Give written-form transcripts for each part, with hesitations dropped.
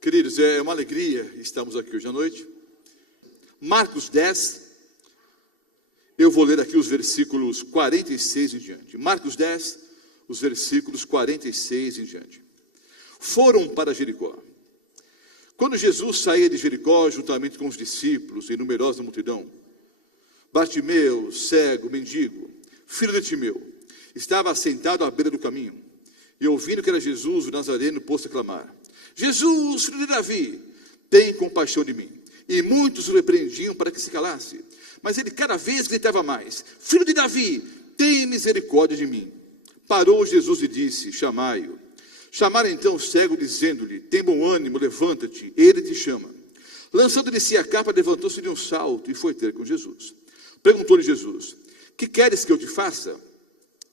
Queridos, é uma alegria estarmos aqui hoje à noite. Marcos 10, eu vou ler aqui os versículos 46 em diante. Marcos 10, os versículos 46 em diante. Foram para Jericó. Quando Jesus saía de Jericó, juntamente com os discípulos e numerosa multidão, Bartimeu, cego, mendigo, filho de Timeu, estava sentado à beira do caminho, e ouvindo que era Jesus, o Nazareno, pôs-se a clamar: Jesus, filho de Davi, tem compaixão de mim. E muitos o repreendiam para que se calasse. Mas ele cada vez gritava mais: Filho de Davi, tem misericórdia de mim. Parou Jesus e disse: Chamai-o. Chamaram então o cego, dizendo-lhe: Tem bom ânimo, levanta-te, ele te chama. Lançando de si a capa, levantou-se de um salto e foi ter com Jesus. Perguntou-lhe Jesus: Que queres que eu te faça?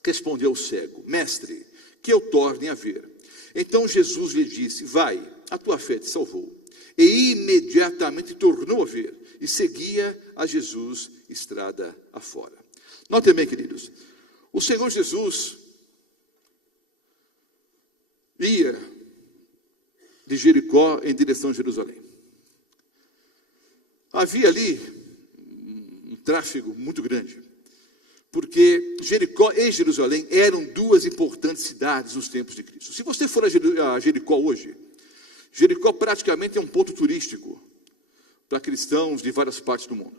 Respondeu o cego: Mestre, que eu torne a ver. Então Jesus lhe disse: Vai, a tua fé te salvou. E imediatamente tornou a ver, e seguia a Jesus estrada afora. Notem bem, queridos, o Senhor Jesus ia de Jericó em direção a Jerusalém. Havia ali um tráfego muito grande, porque Jericó e Jerusalém eram duas importantes cidades nos tempos de Cristo. Se você for a Jericó hoje, Jericó praticamente é um ponto turístico para cristãos de várias partes do mundo.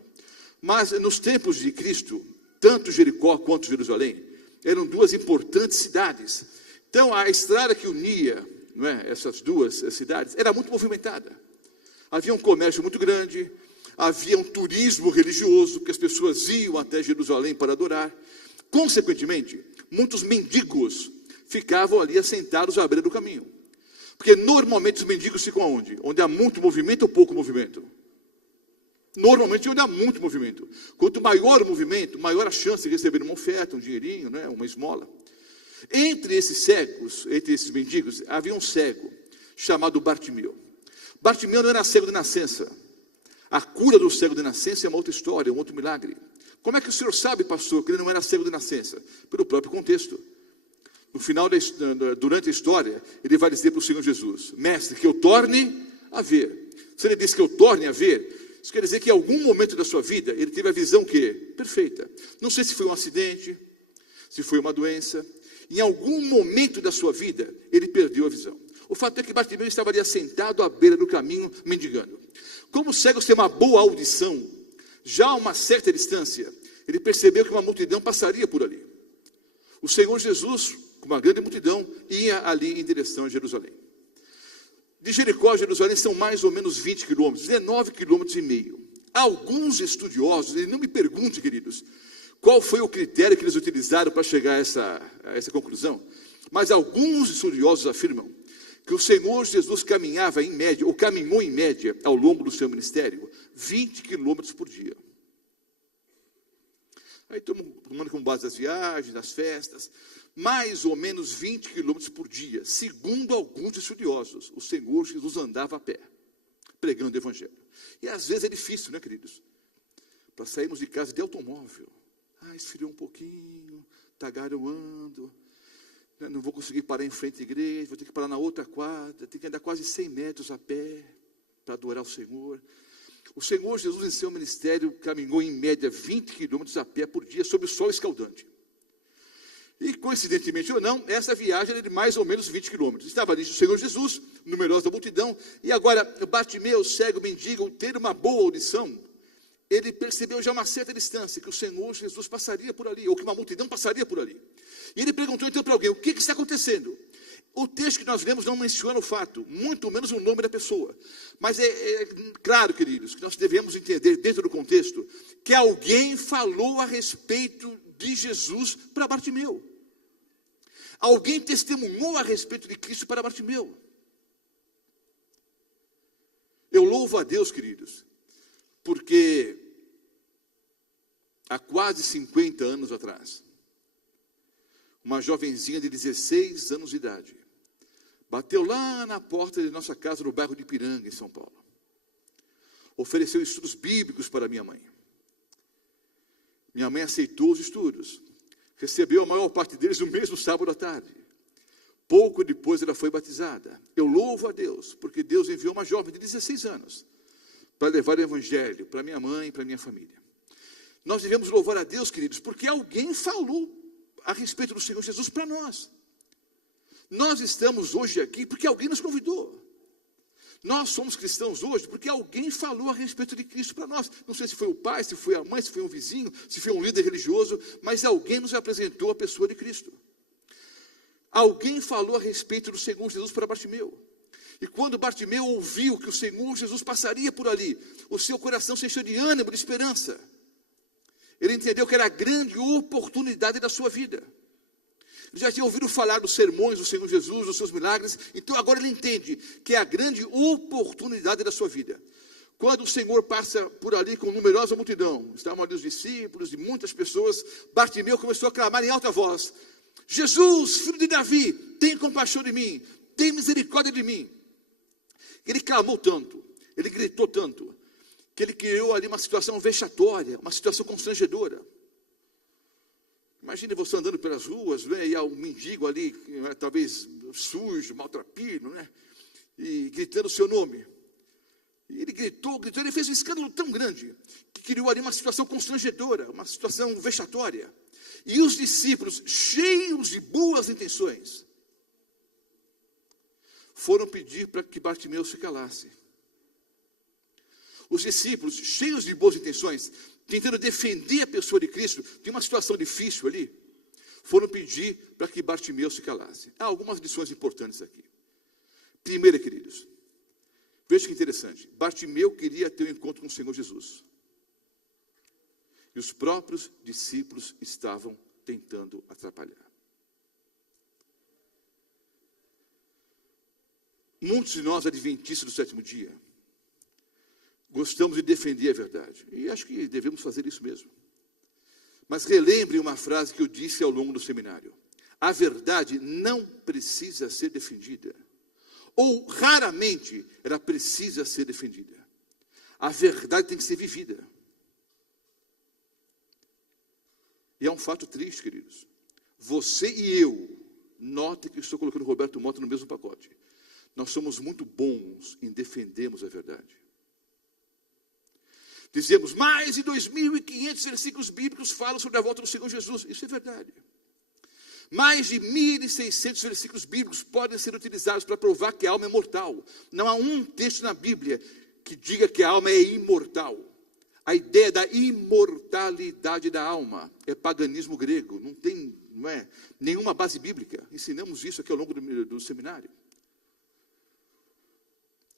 Mas nos tempos de Cristo, tanto Jericó quanto Jerusalém eram duas importantes cidades. Então a estrada que unia, não é, essas duas cidades era muito movimentada. Havia um comércio muito grande, havia um turismo religioso, porque as pessoas iam até Jerusalém para adorar. Consequentemente, muitos mendigos ficavam ali assentados à beira do caminho. Porque normalmente os mendigos ficam aonde? Onde há muito movimento ou pouco movimento? Normalmente onde há muito movimento. Quanto maior o movimento, maior a chance de receber uma oferta, um dinheirinho, né, uma esmola. Entre esses cegos, entre esses mendigos, havia um cego chamado Bartimeu. Bartimeu não era cego de nascença. A cura do cego de nascença é uma outra história, um outro milagre. Como é que o senhor sabe, pastor, que ele não era cego de nascença? Pelo próprio contexto. No final, durante a história, ele vai dizer para o Senhor Jesus: Mestre, que eu torne a ver. Se ele disse que eu torne a ver, isso quer dizer que em algum momento da sua vida, ele teve a visão que? Perfeita. Não sei se foi um acidente, se foi uma doença. Em algum momento da sua vida, ele perdeu a visão. O fato é que Bartimeu estava ali sentado à beira do caminho, mendigando. Como os cegos têm uma boa audição, já a uma certa distância, ele percebeu que uma multidão passaria por ali. O Senhor Jesus, com uma grande multidão, ia ali em direção a Jerusalém. De Jericó a Jerusalém são mais ou menos 20 quilômetros, 19 quilômetros e meio. Alguns estudiosos, e não me pergunte, queridos, qual foi o critério que eles utilizaram para chegar a essa conclusão, mas alguns estudiosos afirmam que o Senhor Jesus caminhava em média, ou caminhou em média, ao longo do seu ministério, 20 quilômetros por dia. Aí tomando com base nas viagens, nas festas, mais ou menos 20 quilômetros por dia. Segundo alguns estudiosos, o Senhor Jesus andava a pé, pregando o evangelho. E às vezes é difícil, né, queridos? Para sairmos de casa de automóvel. Esfriou um pouquinho, está garoando, não vou conseguir parar em frente à igreja, vou ter que parar na outra quadra, tenho que andar quase 100 metros a pé para adorar o Senhor. O Senhor Jesus, em seu ministério, caminhou em média 20 quilômetros a pé por dia, sob o sol escaldante. E, coincidentemente ou não, essa viagem era de mais ou menos 20 quilômetros. Estava ali o Senhor Jesus, numerosa multidão, e agora Bartimeu, cego, mendigo, ter uma boa audição, ele percebeu já a uma certa distância que o Senhor Jesus passaria por ali, ou que uma multidão passaria por ali. E ele perguntou então para alguém: o que está acontecendo? O texto que nós lemos não menciona o fato, muito menos o nome da pessoa. Mas é claro, queridos, que nós devemos entender, dentro do contexto, que alguém falou a respeito de Jesus para Bartimeu. Alguém testemunhou a respeito de Cristo para Bartimeu. Eu louvo a Deus, queridos, porque há quase 50 anos atrás, uma jovenzinha de 16 anos de idade bateu lá na porta de nossa casa no bairro de Ipiranga, em São Paulo. Ofereceu estudos bíblicos para minha mãe. Minha mãe aceitou os estudos. Recebeu a maior parte deles no mesmo sábado à tarde. Pouco depois ela foi batizada. Eu louvo a Deus, porque Deus enviou uma jovem de 16 anos para levar o evangelho para minha mãe e para minha família. Nós devemos louvar a Deus, queridos, porque alguém falou a respeito do Senhor Jesus para nós. Nós estamos hoje aqui porque alguém nos convidou. Nós somos cristãos hoje porque alguém falou a respeito de Cristo para nós. Não sei se foi o pai, se foi a mãe, se foi um vizinho, se foi um líder religioso, mas alguém nos apresentou a pessoa de Cristo. Alguém falou a respeito do Senhor Jesus para Bartimeu. E quando Bartimeu ouviu que o Senhor Jesus passaria por ali, o seu coração se encheu de ânimo, de esperança. Ele entendeu que era a grande oportunidade da sua vida. Ele já tinha ouvido falar dos sermões do Senhor Jesus, dos seus milagres, então agora ele entende que é a grande oportunidade da sua vida. Quando o Senhor passa por ali com numerosa multidão, estavam ali os discípulos e muitas pessoas, Bartimeu começou a clamar em alta voz: Jesus, filho de Davi, tem compaixão de mim, tem misericórdia de mim. Ele clamou tanto, ele gritou tanto, que ele criou ali uma situação vexatória, uma situação constrangedora. Imagine você andando pelas ruas, né, e há um mendigo ali, talvez sujo, maltrapilho, né, e gritando o seu nome. E ele gritou, ele fez um escândalo tão grande, que criou ali uma situação constrangedora, uma situação vexatória. E os discípulos, cheios de boas intenções, foram pedir para que Bartimeu se calasse. Os discípulos, cheios de boas intenções, tentando defender a pessoa de Cristo, de uma situação difícil ali, foram pedir para que Bartimeu se calasse. Há algumas lições importantes aqui. Primeira, queridos, veja que interessante, Bartimeu queria ter um encontro com o Senhor Jesus. E os próprios discípulos estavam tentando atrapalhar. Muitos de nós, adventistas do sétimo dia, gostamos de defender a verdade. E acho que devemos fazer isso mesmo. Mas relembre uma frase que eu disse ao longo do seminário. A verdade não precisa ser defendida. Ou, raramente, ela precisa ser defendida. A verdade tem que ser vivida. E é um fato triste, queridos. Você e eu, note que estou colocando Roberto Mota no mesmo pacote. Nós somos muito bons em defendermos a verdade. Dizemos, mais de 2.500 versículos bíblicos falam sobre a volta do Senhor Jesus. Isso é verdade. Mais de 1.600 versículos bíblicos podem ser utilizados para provar que a alma é mortal. Não há um texto na Bíblia que diga que a alma é imortal. A ideia da imortalidade da alma é paganismo grego. Não é nenhuma base bíblica. Ensinamos isso aqui ao longo do seminário.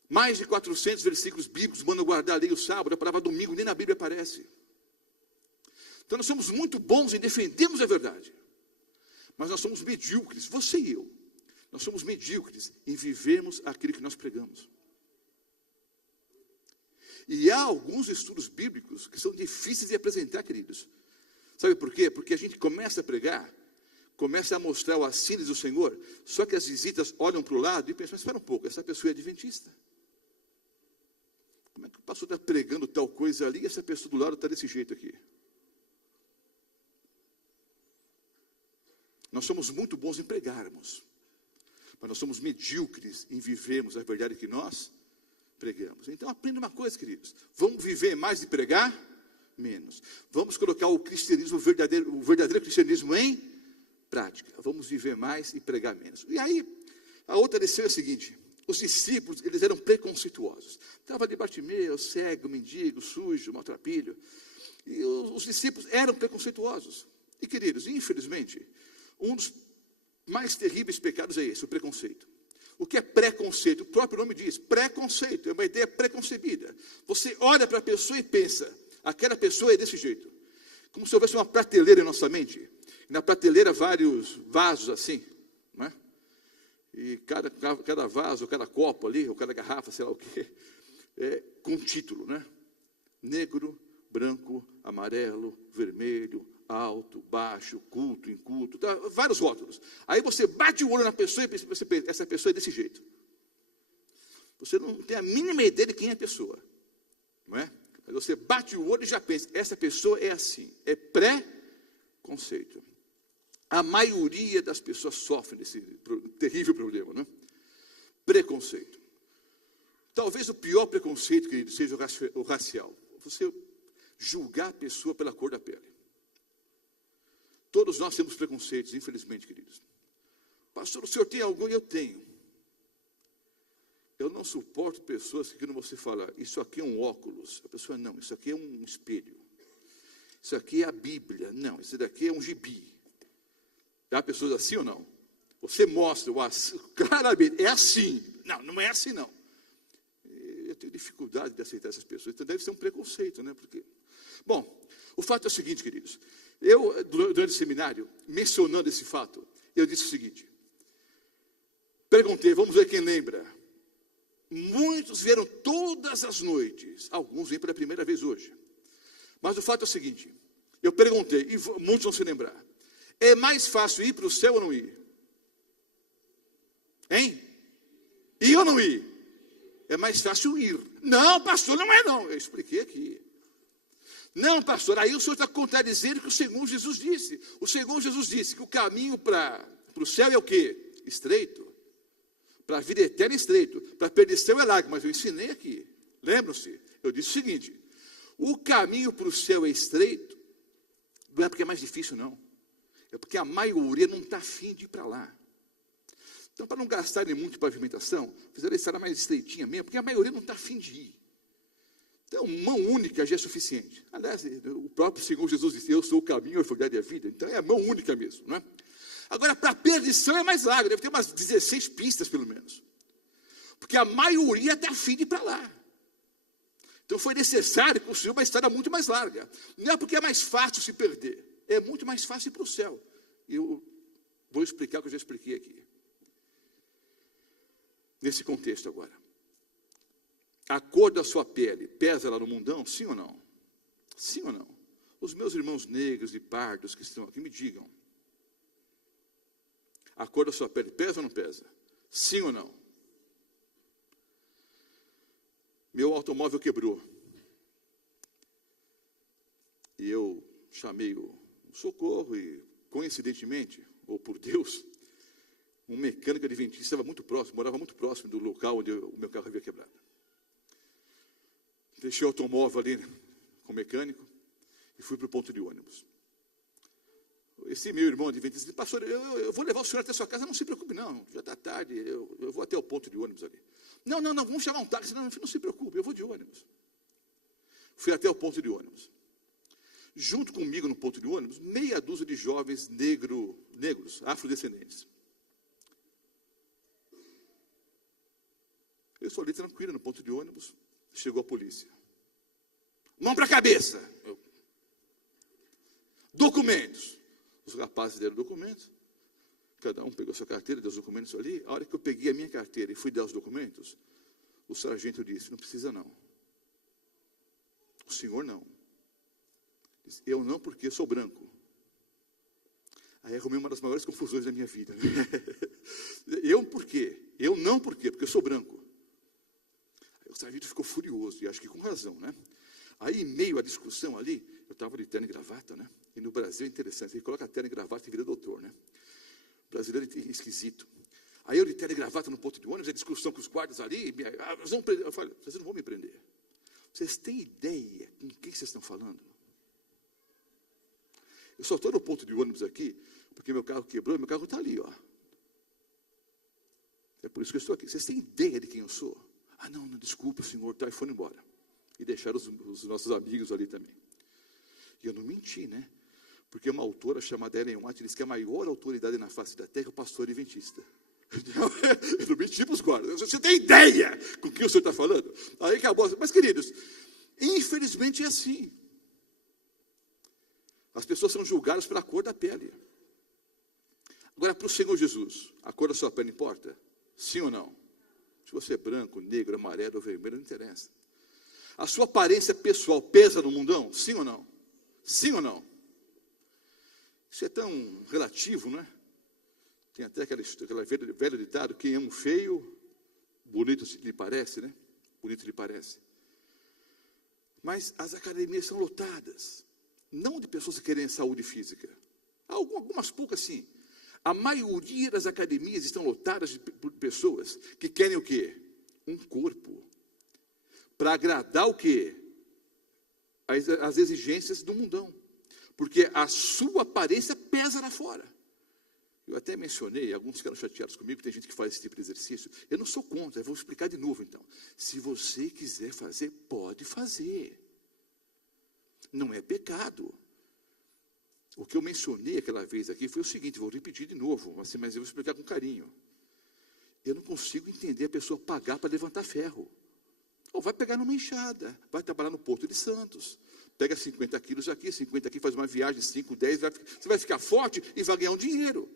Mais de 400 versículos bíblicos mandam guardar a lei o sábado, a palavra domingo nem na Bíblia aparece. Então nós somos muito bons em defendermos a verdade. Mas nós somos medíocres, você e eu. Nós somos medíocres em vivermos aquilo que nós pregamos. E há alguns estudos bíblicos que são difíceis de apresentar, queridos. Sabe por quê? Porque a gente começa a pregar, começa a mostrar o assínios do Senhor, só que as visitas olham para o lado e pensam, mas espera um pouco, essa pessoa é adventista. Como é que o pastor está pregando tal coisa ali e essa pessoa do lado está desse jeito aqui? Nós somos muito bons em pregarmos, mas nós somos medíocres em vivermos a verdade que nós pregamos. Então aprenda uma coisa, queridos, vamos viver mais de pregar? Menos. Vamos colocar o cristianismo, o verdadeiro cristianismo em prática. Vamos viver mais e pregar menos. E aí, a outra lição é a seguinte, os discípulos, eles eram preconceituosos. Estava ali Bartimeu, cego, mendigo, sujo, maltrapilho. E os discípulos eram preconceituosos. E queridos, infelizmente, um dos mais terríveis pecados é esse, o preconceito. O que é preconceito? O próprio nome diz, preconceito, é uma ideia preconcebida. Você olha para a pessoa e pensa, aquela pessoa é desse jeito. Como se houvesse uma prateleira em nossa mente. E na prateleira vários vasos assim, não é? E cada vaso, cada copo ali, ou cada garrafa, sei lá o quê, com título, né? Negro, branco, amarelo, vermelho, alto, baixo, culto, inculto, tá? Vários rótulos. Aí você bate o olho na pessoa e pensa, essa pessoa é desse jeito. Você não tem a mínima ideia de quem é a pessoa, não é? Mas você bate o olho e já pensa, essa pessoa é assim, é pré-conceito. A maioria das pessoas sofre desse terrível problema, né? Preconceito. Talvez o pior preconceito, querido, seja o racial. Você julgar a pessoa pela cor da pele. Todos nós temos preconceitos, infelizmente, queridos. Pastor, o senhor tem algum? Eu tenho. Eu não suporto pessoas que, quando você fala, isso aqui é um óculos. A pessoa, não, isso aqui é um espelho. Isso aqui é a Bíblia. Não, isso daqui é um gibi. Há pessoas assim ou não? Você mostra, claramente, é assim. Não, não é assim não. Eu tenho dificuldade de aceitar essas pessoas. Então deve ser um preconceito, né? Porque... Bom, o fato é o seguinte, queridos. Eu, durante o seminário, mencionando esse fato, eu disse o seguinte. Perguntei, vamos ver quem lembra. Muitos vieram todas as noites. Alguns vêm pela primeira vez hoje. Mas o fato é o seguinte. Eu perguntei, e muitos vão se lembrar. É mais fácil ir para o céu ou não ir? Hein? Ir ou não ir? É mais fácil ir. Não, pastor, não é não. Eu expliquei aqui. Não, pastor, aí o senhor está contradizendo o que o Senhor Jesus disse. O Senhor Jesus disse que o caminho para o céu é o quê? Estreito. Para a vida eterna é estreito. Para a perdição é largo. Mas eu ensinei aqui. Lembram-se? Eu disse o seguinte. O caminho para o céu é estreito. Não é porque é mais difícil, não. É porque a maioria não está afim de ir para lá. Então, para não gastarem muito em pavimentação, fizeram a estrada mais estreitinha mesmo, porque a maioria não está afim de ir. Então, mão única já é suficiente. Aliás, o próprio Senhor Jesus disse, eu sou o caminho, a verdade e a vida. Então, é a mão única mesmo, não é? Agora, para a perdição é mais largo, deve ter umas 16 pistas, pelo menos. Porque a maioria está afim de ir para lá. Então, foi necessário construir uma estrada muito mais larga. Não é porque é mais fácil se perder. É muito mais fácil ir para o céu. Eu vou explicar o que eu já expliquei aqui. Nesse contexto agora. A cor da sua pele pesa lá no mundão? Sim ou não? Sim ou não? Os meus irmãos negros e pardos que estão aqui, me digam. A cor da sua pele pesa ou não pesa? Sim ou não? Meu automóvel quebrou. E eu chamei o socorro e, coincidentemente, ou por Deus, um mecânico adventista estava muito próximo, morava muito próximo do local onde o meu carro havia quebrado. Deixei o automóvel ali com o mecânico e fui para o ponto de ônibus. Esse meu irmão adventista disse, pastor, eu vou levar o senhor até a sua casa, não se preocupe não, já está tarde, eu vou até o ponto de ônibus ali. Não, vamos chamar um táxi, não se preocupe, eu vou de ônibus. Fui até o ponto de ônibus. Junto comigo no ponto de ônibus, meia dúzia de jovens negros, afrodescendentes. Eu estou ali tranquilo no ponto de ônibus, chegou a polícia. Mão para a cabeça. Documentos. Os rapazes deram documentos. Cada um pegou sua carteira, deu os documentos ali. A hora que eu peguei a minha carteira e fui dar os documentos, o sargento disse, não precisa não. O senhor não. Disse, eu não porque eu sou branco. Aí arrumei uma das maiores confusões da minha vida. Eu por quê? Eu não por quê? Porque eu sou branco. Aí o sargento ficou furioso, e acho que com razão, né? Aí, em meio à discussão ali, eu estava de terno e gravata, né? E no Brasil é interessante, ele coloca terno e gravata e vira doutor, né? O brasileiro é esquisito. Aí eu de terno e gravata no ponto de ônibus, a discussão com os guardas ali, nós vamos prender. Eu falei, vocês não vão me prender. Vocês têm ideia com quem vocês estão falando? Eu só estou no ponto de ônibus aqui, porque meu carro quebrou, meu carro está ali, ó. É por isso que eu estou aqui. Vocês têm ideia de quem eu sou? Ah, não, desculpa, senhor, tá, e foram embora. E deixaram os nossos amigos ali também. E eu não menti, né? Porque uma autora chamada Ellen White diz que a maior autoridade na face da terra é o pastor adventista. Eu não menti para os guardas. Você tem ideia com quem o senhor está falando? Aí acabou. Mas, queridos, infelizmente é assim. As pessoas são julgadas pela cor da pele. Agora, para o Senhor Jesus, a cor da sua pele importa? Sim ou não? Se você é branco, negro, amarelo ou vermelho, não interessa. A sua aparência pessoal pesa no mundão? Sim ou não? Sim ou não? Isso é tão relativo, não é? Tem até aquele velho ditado, quem ama o feio, bonito lhe parece, né? Bonito lhe parece. Mas as academias são lotadas. Não de pessoas que querem saúde física. Algumas poucas sim. A maioria das academias estão lotadas de pessoas que querem o quê? Um corpo. Para agradar o quê? As exigências do mundão. Porque a sua aparência pesa lá fora. Eu até mencionei, alguns ficaram chateados comigo, tem gente que faz esse tipo de exercício. Eu não sou contra, eu vou explicar de novo então. Se você quiser fazer, pode fazer. Não é pecado. O que eu mencionei aquela vez aqui foi o seguinte, vou repetir de novo, assim, mas eu vou explicar com carinho. Eu não consigo entender a pessoa pagar para levantar ferro. Ou vai pegar numa enxada, vai trabalhar no Porto de Santos, pega 50 quilos aqui, 50 aqui, faz uma viagem, 5, 10, você vai ficar forte e vai ganhar um dinheiro.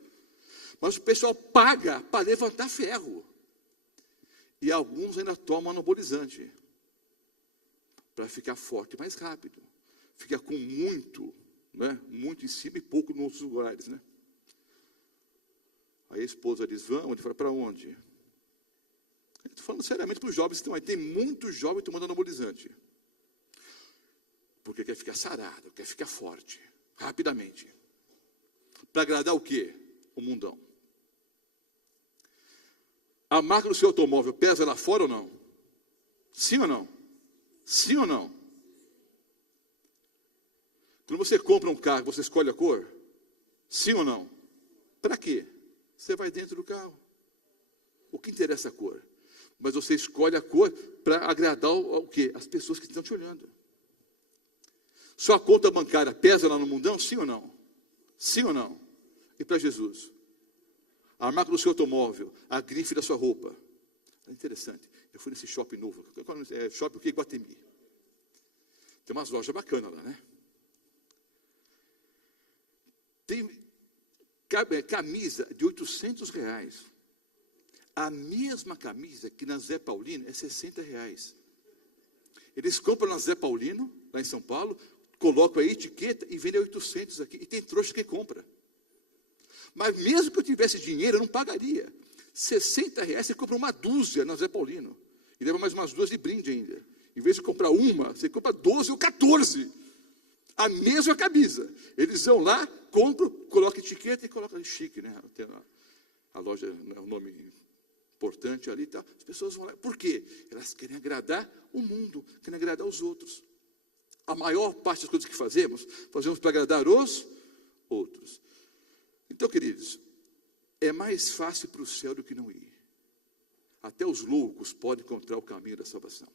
Mas o pessoal paga para levantar ferro. E alguns ainda tomam anabolizante, para ficar forte mais rápido. Fica com muito, né, muito em cima e pouco nos outros lugares, né? Aí a esposa diz, vamos, ele fala, para onde? Estou falando seriamente para os jovens que estão aí. Tem muitos jovens tomando anabolizante. Porque quer ficar sarado, quer ficar forte, rapidamente. Para agradar o quê? O mundão. A marca do seu automóvel pesa lá fora ou não? Sim ou não? Sim ou não? Quando você compra um carro, você escolhe a cor? Sim ou não? Para quê? Você vai dentro do carro. O que interessa a cor? Mas você escolhe a cor para agradar o quê? As pessoas que estão te olhando. Sua conta bancária pesa lá no mundão? Sim ou não? Sim ou não? E para Jesus? A marca do seu automóvel, a grife da sua roupa. É interessante. Eu fui nesse shopping novo. Shopping o quê? Iguatemi. Tem umas lojas bacanas lá, né? Tem camisa de R$800. A mesma camisa que na Zé Paulino é R$60. Eles compram na Zé Paulino, lá em São Paulo, colocam a etiqueta e vendem a 800 aqui. E tem trouxa que compra. Mas mesmo que eu tivesse dinheiro, eu não pagaria. R$60 você compra uma dúzia na Zé Paulino. E leva mais umas duas de brinde ainda. Em vez de comprar uma, você compra 12 ou 14. A mesma camisa. Eles vão lá, compram, colocam etiqueta e colocam chique, né? Tem a loja, é um nome importante ali e tal. As pessoas vão lá. Por quê? Elas querem agradar o mundo, querem agradar os outros. A maior parte das coisas que fazemos para agradar os outros. Então, queridos, é mais fácil para o céu do que não ir. Até os loucos podem encontrar o caminho da salvação.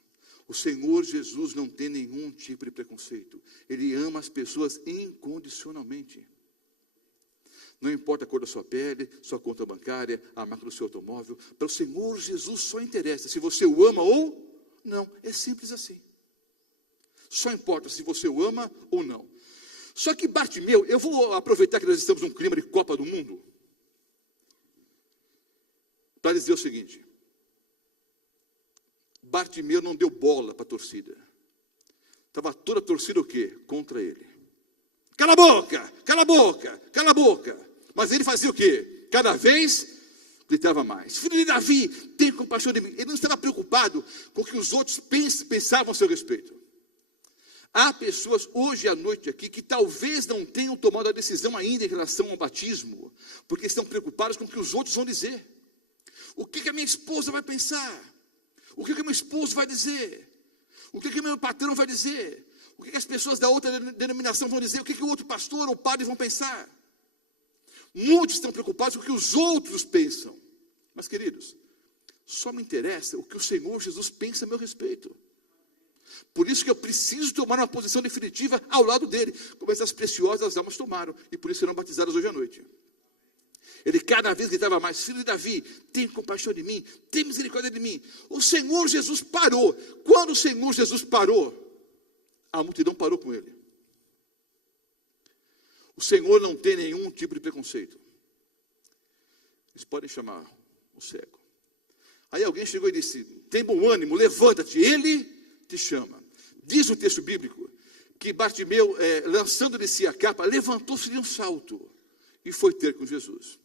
O Senhor Jesus não tem nenhum tipo de preconceito. Ele ama as pessoas incondicionalmente. Não importa a cor da sua pele, sua conta bancária, a marca do seu automóvel. Para o Senhor Jesus só interessa se você o ama ou não. É simples assim. Só importa se você o ama ou não. Só que Bartimeu, eu vou aproveitar que nós estamos num clima de Copa do Mundo, para dizer o seguinte. Bartimeu não deu bola para a torcida. Estava toda a torcida o quê? Contra ele. Cala a boca, cala a boca, cala a boca. Mas ele fazia o quê? Cada vez gritava mais. Filho de Davi, tem compaixão de mim. Ele não estava preocupado com o que os outros pensavam a seu respeito. Há pessoas hoje à noite aqui que talvez não tenham tomado a decisão ainda em relação ao batismo, porque estão preocupados com o que os outros vão dizer. O que a minha esposa vai pensar? O que o meu esposo vai dizer? O que o meu patrão vai dizer? O que as pessoas da outra denominação vão dizer? O que o outro pastor ou padre vão pensar? Muitos estão preocupados com o que os outros pensam. Mas, queridos, só me interessa o que o Senhor Jesus pensa a meu respeito. Por isso que eu preciso tomar uma posição definitiva ao lado dele, como essas preciosas almas tomaram, e por isso serão batizadas hoje à noite. Ele cada vez gritava mais, filho de Davi, tem compaixão de mim, tem misericórdia de mim. O Senhor Jesus parou. Quando o Senhor Jesus parou, a multidão parou com ele. O Senhor não tem nenhum tipo de preconceito. Eles podem chamar o cego. Aí alguém chegou e disse, tem bom ânimo, levanta-te, ele te chama. Diz o texto bíblico que Bartimeu, lançando de si a capa, levantou-se de um salto e foi ter com Jesus.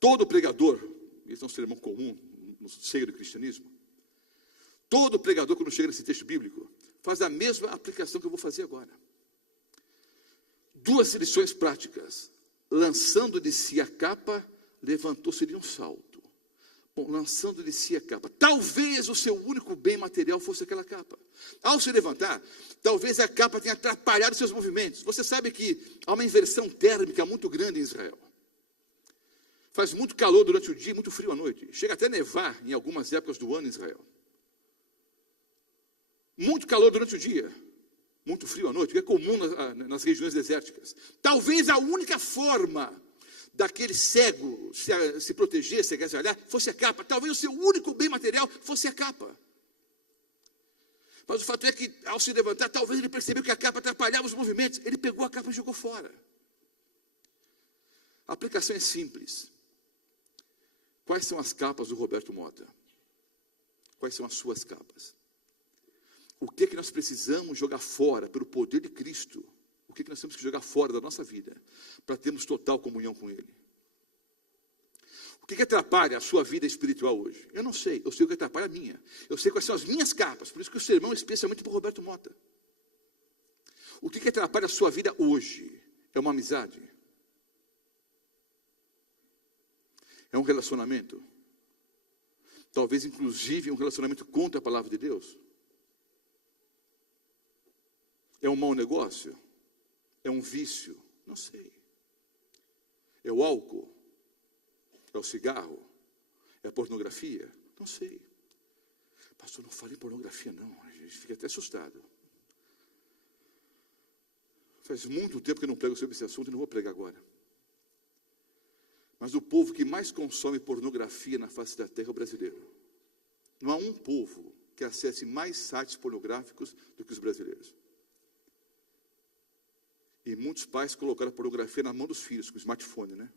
Todo pregador, isso é um sermão comum no seio do cristianismo, todo pregador, quando chega nesse texto bíblico, faz a mesma aplicação que eu vou fazer agora. Duas lições práticas. Lançando de si a capa, levantou-se de um salto. Bom, lançando de si a capa. Talvez o seu único bem material fosse aquela capa. Ao se levantar, talvez a capa tenha atrapalhado seus movimentos. Você sabe que há uma inversão térmica muito grande em Israel. Faz muito calor durante o dia e muito frio à noite. Chega até a nevar em algumas épocas do ano em Israel. Muito calor durante o dia, muito frio à noite, que é comum nas regiões desérticas. Talvez a única forma daquele cego se proteger, se agasalhar, fosse a capa. Talvez o seu único bem material fosse a capa. Mas o fato é que, ao se levantar, talvez ele percebeu que a capa atrapalhava os movimentos. Ele pegou a capa e jogou fora. A aplicação é simples. Quais são as capas do Roberto Mota? Quais são as suas capas? O que é que nós precisamos jogar fora pelo poder de Cristo? O que é que nós temos que jogar fora da nossa vida para termos total comunhão com Ele? O que é que atrapalha a sua vida espiritual hoje? Eu não sei, eu sei o que atrapalha a minha. Eu sei quais são as minhas capas, por isso que o sermão é especialmente para o Roberto Mota. O que é que atrapalha a sua vida hoje? É uma amizade? É um relacionamento? Talvez inclusive um relacionamento contra a palavra de Deus? É um mau negócio? É um vício? Não sei. É o álcool? É o cigarro? É a pornografia? Não sei. Pastor, não fale em pornografia não, a gente fica até assustado. Faz muito tempo que eu não prego sobre esse assunto e não vou pregar agora. Mas o povo que mais consome pornografia na face da terra é o brasileiro. Não há um povo que acesse mais sites pornográficos do que os brasileiros. E muitos pais colocaram a pornografia na mão dos filhos, com o smartphone, né?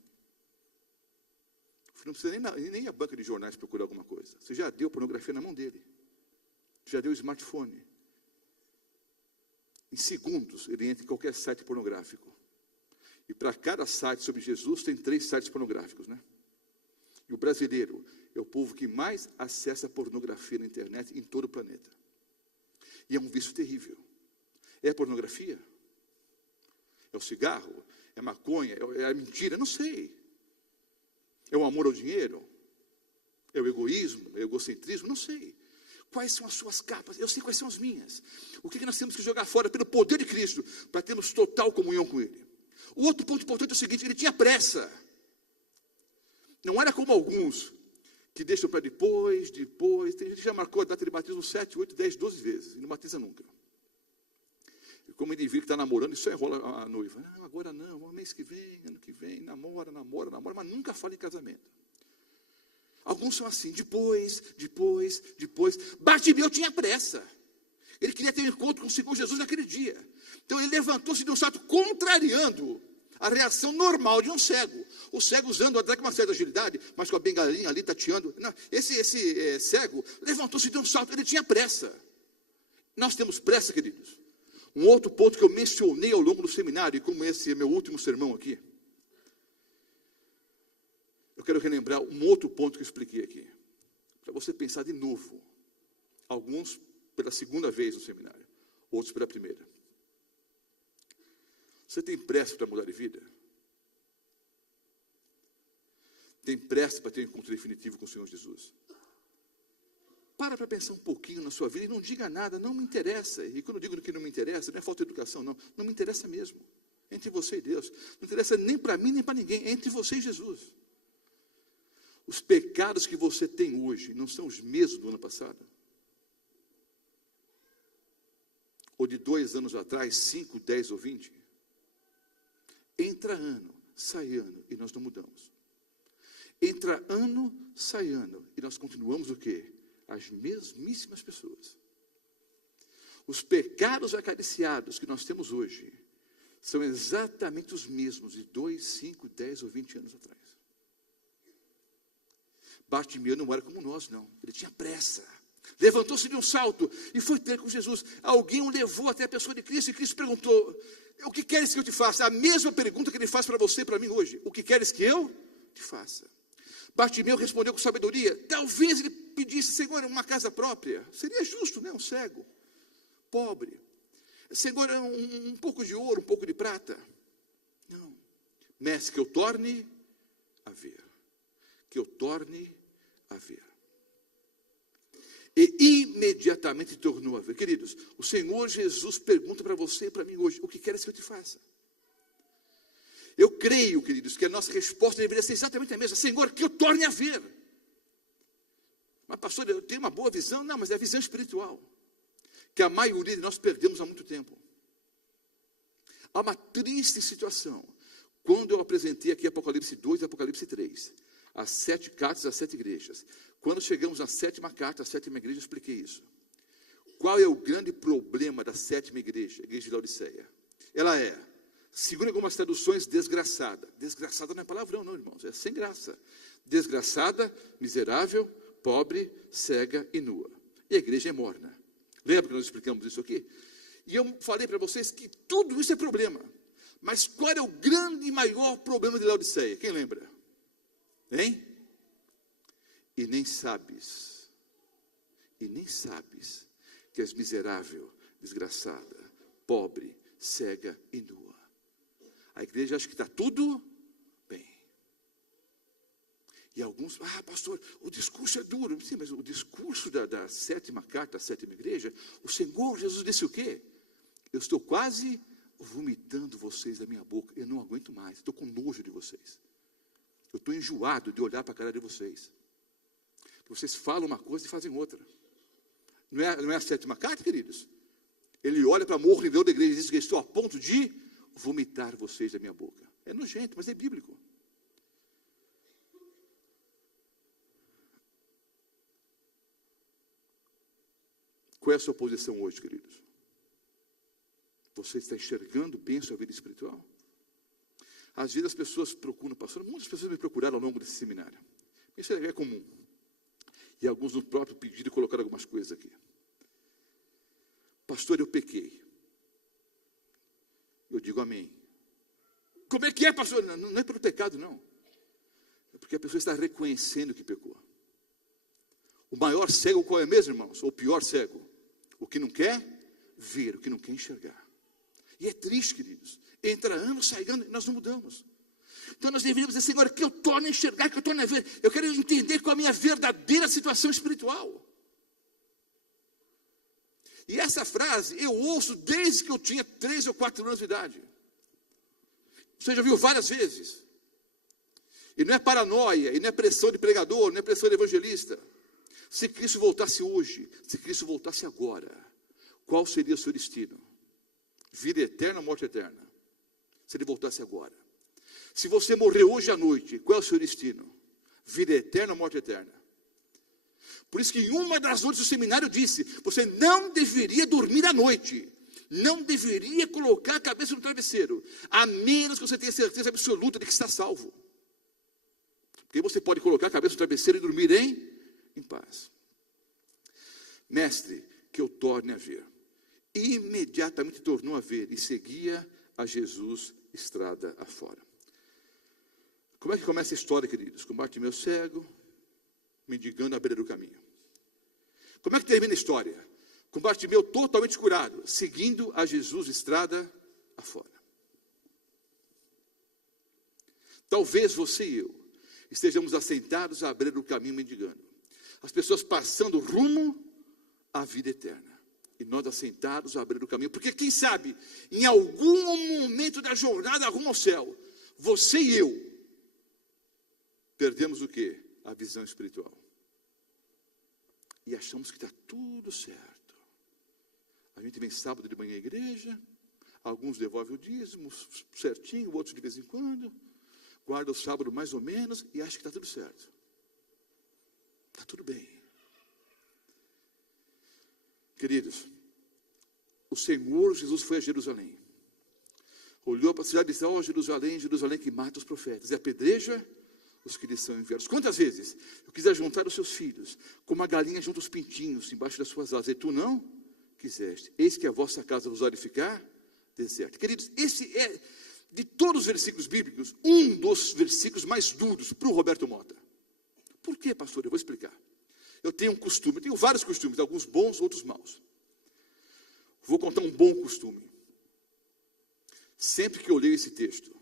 O filho não precisa nem a banca de jornais procurar alguma coisa. Você já deu pornografia na mão dele. Já deu o smartphone. Em segundos, ele entra em qualquer site pornográfico. E para cada site sobre Jesus, tem 3 sites pornográficos, né? E o brasileiro é o povo que mais acessa pornografia na internet em todo o planeta. E é um vício terrível. É a pornografia? É o cigarro? É a maconha? É a mentira? Não sei. É o amor ao dinheiro? É o egoísmo? É o egocentrismo? Não sei. Quais são as suas capas? Eu sei quais são as minhas. O que nós temos que jogar fora pelo poder de Cristo para termos total comunhão com Ele? O outro ponto importante é o seguinte: ele tinha pressa. Não era como alguns que deixam para depois. Tem gente que já marcou a data de batismo 7, 8, 10, 12 vezes e não batiza nunca. E como ele vê que está namorando, isso enrola a noiva. Não, agora não, mês que vem, ano que vem, namora, mas nunca fala em casamento. Alguns são assim, depois. Bartimeu tinha pressa. Ele queria ter um encontro com o Senhor Jesus naquele dia. Então ele levantou-se de um salto, contrariando a reação normal de um cego. O cego usando até com uma certa agilidade, mas com a bengalinha ali tateando. Não, esse cego levantou-se de um salto, ele tinha pressa. Nós temos pressa, queridos. Um outro ponto que eu mencionei ao longo do seminário, e como esse é meu último sermão aqui, eu quero relembrar um outro ponto que eu expliquei aqui, para você pensar de novo. Alguns pela segunda vez no seminário, outros pela primeira. Você tem pressa para mudar de vida? Tem pressa para ter um encontro definitivo com o Senhor Jesus? Para pensar um pouquinho na sua vida e não diga nada, não me interessa. E quando eu digo que não me interessa, não é falta de educação, não me interessa mesmo. É entre você e Deus. Não interessa nem para mim, nem para ninguém, é entre você e Jesus. Os pecados que você tem hoje não são os mesmos do ano passado? Ou de 2 anos atrás, 5, 10 ou 20? Entra ano, sai ano, e nós não mudamos. Entra ano, sai ano, e nós continuamos o quê? As mesmíssimas pessoas. Os pecados acariciados que nós temos hoje são exatamente os mesmos de 2, 5, 10 ou 20 anos atrás. Bartimeu não era como nós, não. Ele tinha pressa. Levantou-se de um salto e foi ter com Jesus. Alguém o levou até a pessoa de Cristo, e Cristo perguntou: o que queres que eu te faça? A mesma pergunta que ele faz para você e para mim hoje. O que queres que eu te faça? Bartimeu respondeu com sabedoria. Talvez ele pedisse: Senhor, uma casa própria. Seria justo, né? Um cego, pobre. Senhor, um pouco de ouro, um pouco de prata. Mestre, que eu torne a ver. Que eu torne a ver. E imediatamente tornou a ver. Queridos, o Senhor Jesus pergunta para você e para mim hoje: o que queres que eu te faça? Eu creio, queridos, que a nossa resposta deveria ser exatamente a mesma: Senhor, que eu torne a ver. Mas pastor, eu tenho uma boa visão. Não, mas é a visão espiritual, que a maioria de nós perdemos há muito tempo. Há uma triste situação. Quando eu apresentei aqui Apocalipse 2 e Apocalipse 3, as 7 cartas às 7 igrejas. Quando chegamos à 7ª carta, à 7ª igreja, eu expliquei isso. Qual é o grande problema da 7ª igreja, a igreja de Laodiceia? Ela é, segundo algumas traduções, desgraçada. Desgraçada não é palavrão, não, irmãos, é sem graça. Desgraçada, miserável, pobre, cega e nua. E a igreja é morna. Lembra que nós explicamos isso aqui? E eu falei para vocês que tudo isso é problema. Mas qual é o grande e maior problema de Laodiceia? Quem lembra? Hein? E nem sabes que és miserável, desgraçada, pobre, cega e nua. A igreja acha que está tudo bem. E alguns, pastor, o discurso é duro. Sim, mas o discurso da 7ª carta, da 7ª igreja, o Senhor Jesus disse o quê? Eu estou quase vomitando vocês da minha boca. Eu não aguento mais, estou com nojo de vocês. Eu estou enjoado de olhar para a cara de vocês. Vocês falam uma coisa e fazem outra. Não é a 7ª carta, queridos? Ele olha para a mornidão da igreja e diz que estou a ponto de vomitar vocês da minha boca. É nojento, mas é bíblico. Qual é a sua posição hoje, queridos? Você está enxergando, pensa a vida espiritual? Às vezes as pessoas procuram, pastor, muitas pessoas me procuraram ao longo desse seminário. Isso é comum. E alguns no próprio pedido colocaram algumas coisas aqui. Pastor, eu pequei. Eu digo amém. Como é que é, pastor? Não é pelo pecado, não. É porque a pessoa está reconhecendo que pecou. O maior cego qual é mesmo, irmãos? Ou o pior cego? O que não quer ver, o que não quer enxergar. E é triste, queridos. Entra ano, sai ano, e nós não mudamos. Então nós deveríamos dizer, Senhor, que eu torne a enxergar, que eu torne a ver. Eu quero entender qual é a minha verdadeira situação espiritual. E essa frase eu ouço desde que eu tinha 3 ou 4 anos de idade. Você já viu várias vezes. E não é paranoia, e não é pressão de pregador, não é pressão de evangelista. Se Cristo voltasse hoje, se Cristo voltasse agora, qual seria o seu destino? Vida eterna ou morte eterna? Se ele voltasse agora. Se você morrer hoje à noite, qual é o seu destino? Vida eterna ou morte eterna? Por isso que em uma das noites do seminário disse, você não deveria dormir à noite. Não deveria colocar a cabeça no travesseiro, a menos que você tenha certeza absoluta de que está salvo. Porque você pode colocar a cabeça no travesseiro e dormir em paz. Mestre, que eu torne a ver. Imediatamente tornou a ver e seguia a Jesus estrada afora. Como é que começa a história, queridos? Com Bartimeu cego, mendigando à beira do caminho. Como é que termina a história? Com Bartimeu totalmente curado, seguindo a Jesus estrada afora. Talvez você e eu estejamos assentados à beira do caminho mendigando. As pessoas passando rumo à vida eterna. E nós assentados à beira do caminho. Porque quem sabe, em algum momento da jornada rumo ao céu, você e eu perdemos o quê? A visão espiritual. E achamos que está tudo certo. A gente vem sábado de manhã à igreja, alguns devolvem o dízimo certinho, outros de vez em quando, guarda o sábado mais ou menos e acha que está tudo certo. Está tudo bem. Queridos, o Senhor Jesus foi a Jerusalém. Olhou para a cidade e disse, Jerusalém, Jerusalém que mata os profetas e apedreja os que lhes são enviados. Quantas vezes eu quis juntar os seus filhos, como a galinha junta os pintinhos embaixo das suas asas, e tu não quiseste. Eis que a vossa casa vos há de ficar deserta. Queridos, esse é, de todos os versículos bíblicos, um dos versículos mais duros para o Roberto Mota. Por quê, pastor? Eu vou explicar. Eu tenho um costume, eu tenho vários costumes, alguns bons, outros maus. Vou contar um bom costume. Sempre que eu leio esse texto,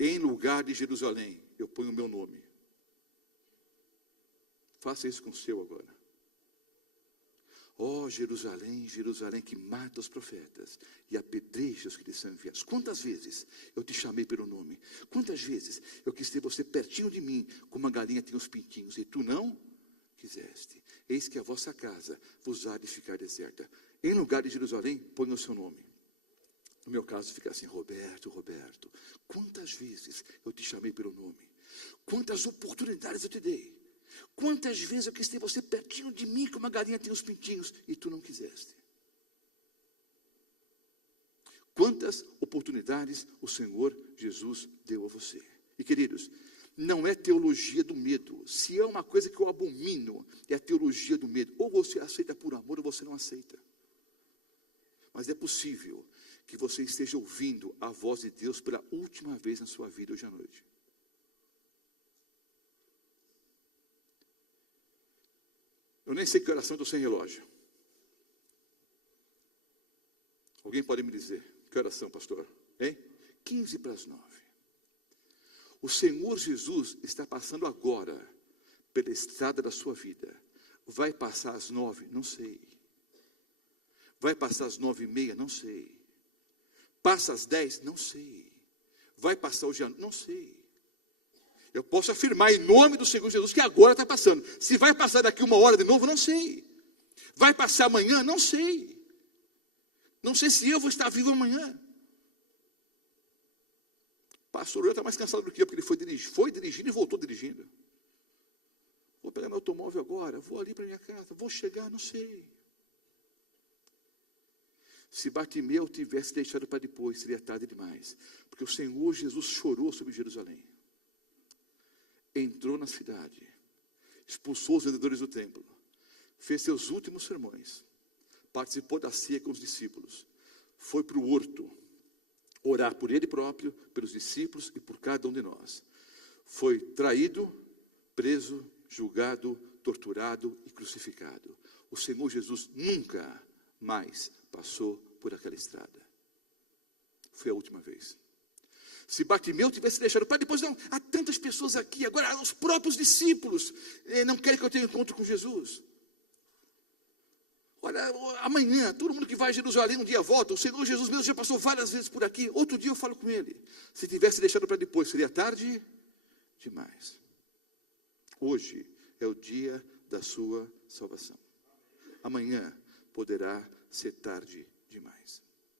em lugar de Jerusalém, eu ponho o meu nome. Faça isso com o seu agora. Ó Jerusalém, Jerusalém, que mata os profetas e apedreja os que lhes são enviados. Quantas vezes eu te chamei pelo nome? Quantas vezes eu quis ter você pertinho de mim, como a galinha tem os pintinhos, e tu não quiseste. Eis que a vossa casa vos há de ficar deserta. Em lugar de Jerusalém, ponha o seu nome. No meu caso fica assim, Roberto, Roberto. Quantas vezes eu te chamei pelo nome? Quantas oportunidades eu te dei? Quantas vezes eu quis ter você pertinho de mim, como a galinha tem os pintinhos, e tu não quiseste? Quantas oportunidades o Senhor Jesus deu a você? E queridos, não é teologia do medo. Se é uma coisa que eu abomino, é a teologia do medo. Ou você aceita por amor, ou você não aceita. Mas é possível que você esteja ouvindo a voz de Deus pela última vez na sua vida hoje à noite. Eu nem sei que oração, estou sem relógio. Alguém pode me dizer, que oração, pastor? Hein? 15 para as 9. O Senhor Jesus está passando agora pela estrada da sua vida. Vai passar às 9? Não sei. Vai passar às 9:30? Não sei. Passa às 10? Não sei. Vai passar hoje? Não sei. Eu posso afirmar em nome do Senhor Jesus que agora está passando. Se vai passar daqui 1 hora de novo, não sei. Vai passar amanhã? Não sei. Não sei se eu vou estar vivo amanhã. O pastor está mais cansado do que eu, porque ele foi dirigindo e voltou dirigindo. Vou pegar meu automóvel agora, vou ali para minha casa, vou chegar, não sei. Se Bartimeu tivesse deixado para depois, seria tarde demais. Porque o Senhor Jesus chorou sobre Jerusalém. Entrou na cidade, expulsou os vendedores do templo, fez seus últimos sermões, participou da ceia com os discípulos, foi para o horto, orar por ele próprio, pelos discípulos e por cada um de nós. Foi traído, preso, julgado, torturado e crucificado. O Senhor Jesus nunca mais passou por aquela estrada. Foi a última vez. Se Bartimeu tivesse deixado para depois, não, há tantas pessoas aqui, agora os próprios discípulos não querem que eu tenha encontro com Jesus. Olha, amanhã, todo mundo que vai a Jerusalém um dia volta, o Senhor Jesus mesmo já passou várias vezes por aqui, outro dia eu falo com ele. Se tivesse deixado para depois, seria tarde demais. Hoje é o dia da sua salvação. Amanhã poderá ser tarde demais.